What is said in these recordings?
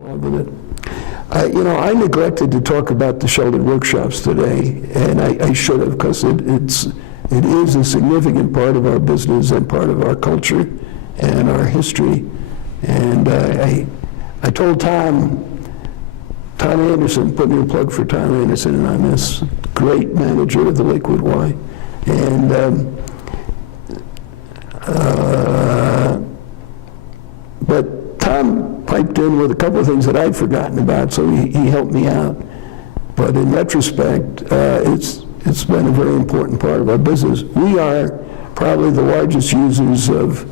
With it. I neglected to talk about the sheltered workshops today, and I should have, because it is a significant part of our business and part of our culture and our history. And I told Tom Anderson, put me a plug for Tom Anderson, and I'm this great manager of the Lakewood Y. And but Tom piped in with a couple of things that I'd forgotten about, so he helped me out. But in retrospect, it's been a very important part of our business. We are probably the largest users of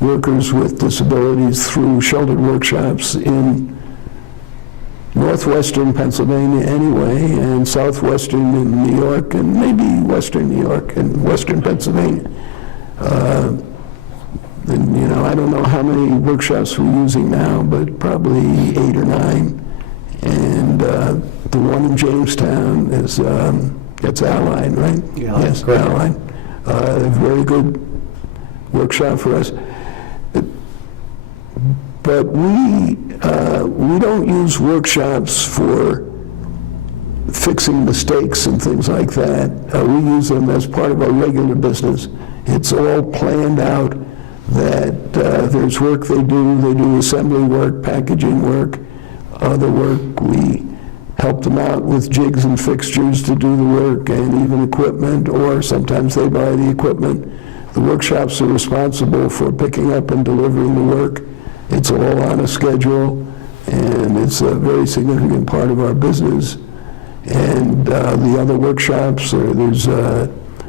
workers with disabilities through sheltered workshops in northwestern Pennsylvania anyway, and southwestern in New York, and maybe western New York and western Pennsylvania. And I don't know how many workshops we're using now, but probably 8 or 9. And the one in Jamestown is, it's Allied, right? Yeah, yes, correct. Allied. A very good workshop for us. But we don't use workshops for fixing mistakes and things like that. We use them as part of our regular business. It's all planned out that there's work they do assembly work, packaging work, other work. We help them out with jigs and fixtures to do the work and even equipment, or sometimes they buy the equipment. The workshops are responsible for picking up and delivering the work. It's all on a schedule, and it's a very significant part of our business. And the other workshops, there's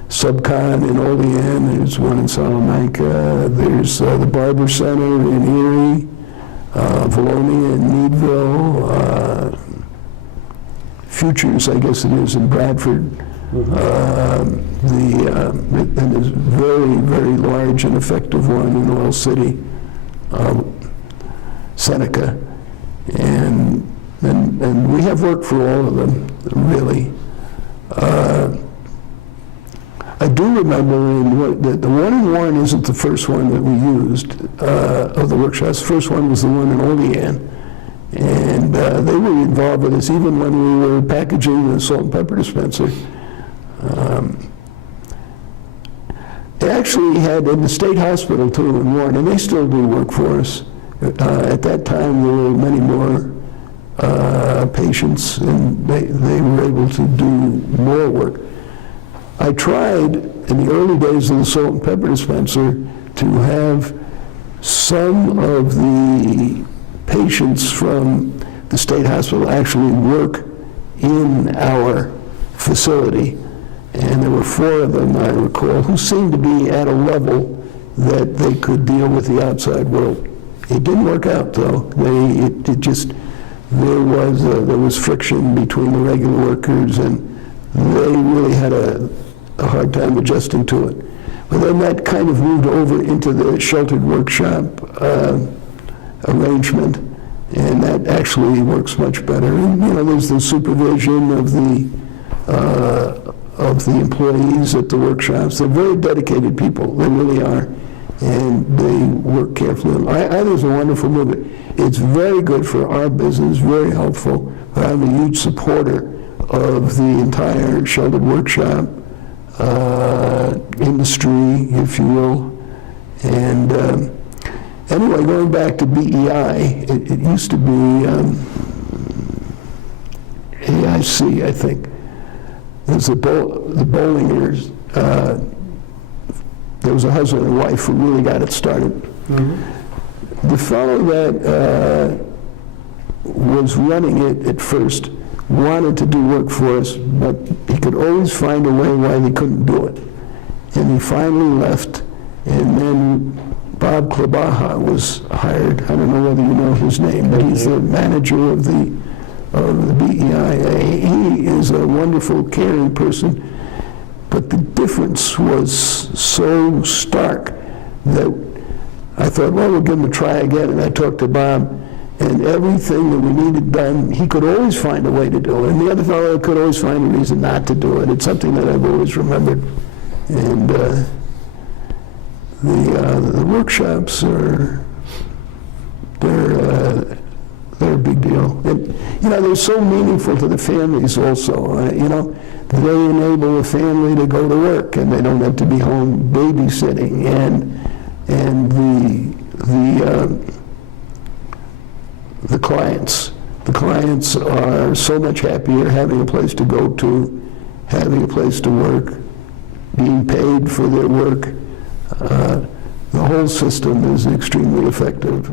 Subcon in Olean, there's one in Salamanca, there's the Barber Center in Erie, Valonia in Meadville, Futures, I guess it is, in Bradford. And there's very, very large and effective one in Oil City, Seneca. And we have work for all of them, really. I do remember the one in Warren isn't the first one that we used of the workshops. The first one was the one in Olean. And they were involved with us even when we were packaging the salt and pepper dispenser. They actually had in the state hospital too in Warren, and they still do work for us. At that time, there were many more patients, and they were able to do more work. I tried in the early days of the salt and pepper dispenser to have some of the patients from the state hospital actually work in our facility. And there were 4 of them, I recall, who seemed to be at a level that they could deal with the outside world. It didn't work out, though. There was friction between the regular workers, and they really had a hard time adjusting to it. But then that kind of moved over into the sheltered workshop arrangement, and that actually works much better. And there's the supervision of the employees at the workshops. They're very dedicated people. They really are. And they work carefully. I think it's a wonderful movement. It's very good for our business, very helpful. But I'm a huge supporter of the entire sheltered workshop industry, if you will. And anyway, going back to BEI, it used to be AIC, I think. There's the Bollingers. There was a husband and wife who really got it started. Mm-hmm. The fellow that was running it at first wanted to do work for us, but he could always find a way why they couldn't do it. And he finally left, and then Bob Klabaha was hired. I don't know whether you know his name, but he's the manager of the BEI. He is a wonderful, caring person. But the difference was so stark that I thought, well, we'll give him a try again. And I talked to Bob, and everything that we needed done, he could always find a way to do it. And the other fellow could always find a reason not to do it. It's something that I've always remembered. And the workshops are, they're They're a big deal. And, they're so meaningful to the families also. They enable a family to go to work, and they don't have to be home babysitting. And the clients are so much happier having a place to go to, having a place to work, being paid for their work. The whole system is extremely effective.